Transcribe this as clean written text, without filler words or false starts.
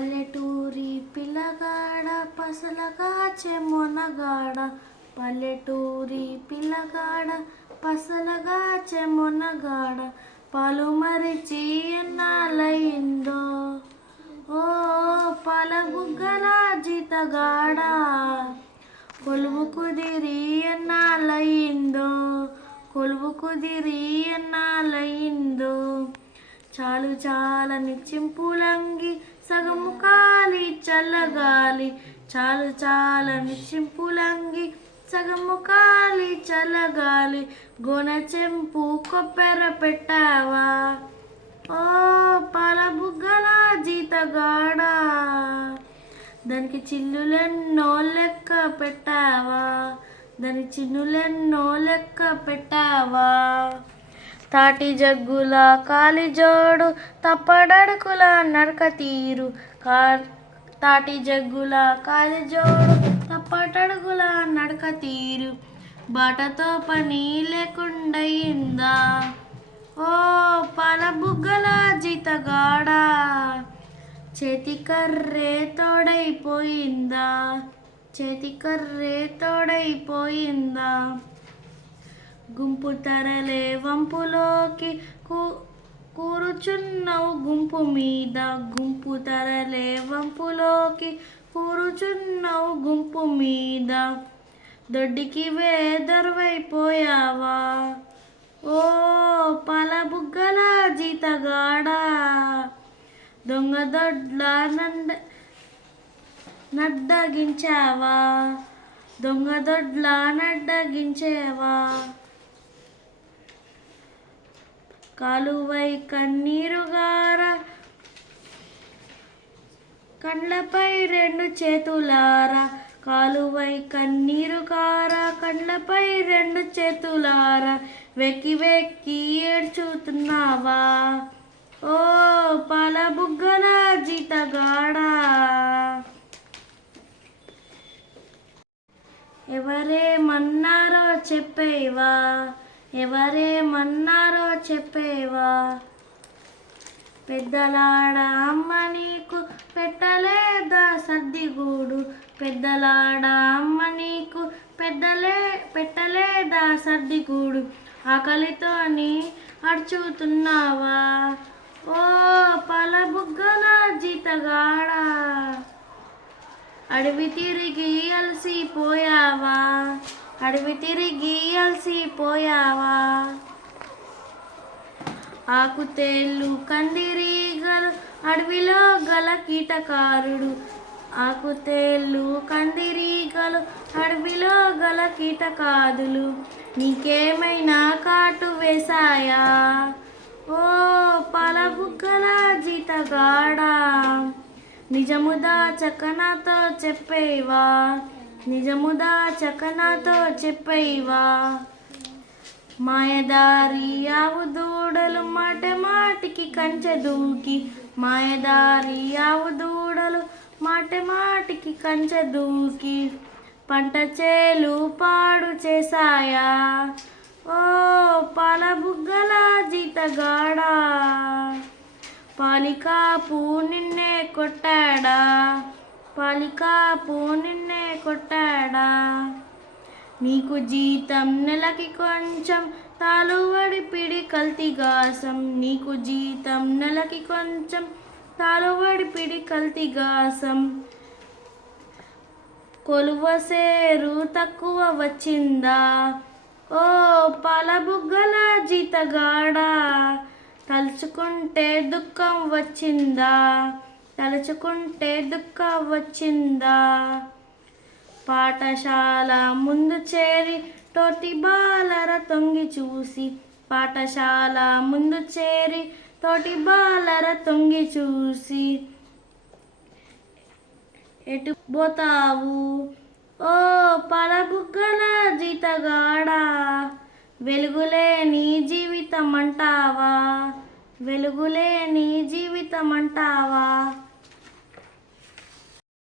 పల్లెటూరి పిల్లగాడ పసలగాచె మొనగాడ, పల్లెటూరి పిల్లగాడ పసలగాచె మొనగాడ, పలుమరిచి ఎన్నాళ్ళయిందో ఓ పాలబుగ్గల జీతగాడ, కొలువు కుదిరి ఎన్నాళ్ళయిందో, కొలువు కుదిరి ఎన్నాళ్ళయిందో, చాలు చాలని చింపులంగి సగము కాలి చల్లగాలి, చాలు చాలని చింపులంగి సగము కాలి చల్లగాలి, గోన చెంపు కొప్పెర పెట్టావా ఓ పాలబుగ్గల జీతగాడ, దానికి చిల్లులెన్నో లెక్క పెట్టావా, దాని చిన్నులెన్నో లెక్క పెట్టావా, తాటి జగ్గుల కాలిజోడు తప్పడడుకుల నడక తీరు, తాటి జగ్గుల కాలిజోడు తప్పటడుగుల నడక తీరు, బాటతో పని లేకుండయిందా ఓ పాలబుగ్గల జీతగాడ, చేతికర్రే తోడైపోయిందా, చేతికర్రే తోడైపోయిందా, గుంపు తరలే వంపులోకి కూరుచున్నవు గుంపు మీద, గుంపు తరలే వంపులోకి కూరుచున్నవు గుంపు మీద, దొడ్డికి వేదరువైపోయావా ఓ పాలబుగ్గల జీతగాడ, దొంగ దొడ్ల నడ్డగించావా, దొంగ దొడ్ల నడ్డగించేవా, కాలువై కన్నీరుగార కండ్లపై రెండు చేతులారా, కాలువై కన్నీరుగార కండ్లపై రెండు చేతులారా, వెక్కి వెక్కి ఏడ్చుతున్నావా ఓ పాలబుగ్గల జీతగాడ, ఎవరేమన్నారో చెప్పేవా, ఎవరేమన్నారో చెప్పేవా, పెద్దలాడ అమ్మ నీకు పెట్టలేదా సర్దిగూడు, పెద్దలాడ అమ్మ నీకు పెట్టలేదా సర్దిగూడు, ఆకలితోని అడుచుతున్నావా ఓ పాలబుగ్గల జీతగాడ, అడవి తిరిగి అలసిపోయావా, అడవి తిరిగి అలసిపోయావా, ఆకుతేళ్ళు కందిరీగలు అడవిలో గల కీటకారుడు, ఆకుతేళ్ళు కందిరీగలు అడవిలో గల కీటకాదులు, నీకేమైనా కాటు వేశాయా ఓ పాలబుగ్గల జీతగాడ, నిజముదా చకనాతో చెప్పేవా, నిజముదా చకనాతో చెప్పేవా, మాయదారి ఆవు దూడలు మాటి మాటికి కంచె దూకి, మాయదారి ఆవు దూడలు మాటి మాటికి కంచె దూకి, పంట చేలు పాడు చేశాయా ఓ పాలబుగ్గల జీతగాడ, పాలికాపు నిన్నే కొట్టాడా, పాలికాపు నిన్నే కొట్టాడా, నీకు జీతం నెలకి కొంచెం తాలువడి పిడి కల్తీగాసం, నీకు జీతం నెలకి కొంచెం తాలువడి పిడి కల్తీగాసం, కొలువసేరు తక్కువ వచ్చిందా ఓ పాలబుగ్గల జీతగాడ, తలుచుకుంటే దుఃఖం వచ్చిందా, తలుచుకుంటే దుఃఖం వచ్చిందా, పాఠశాల ముందు చేరి తోటి బాలర తొంగి చూసి, పాఠశాల ముందు చేరి తోటి బాలర తొంగి చూసి, ఎటు పోతావు ఓ పాలబుగ్గల జీతగాడ, వెలుగులేని జీవితం అంటావా, వెలుగులేని జీవితం అంటావా.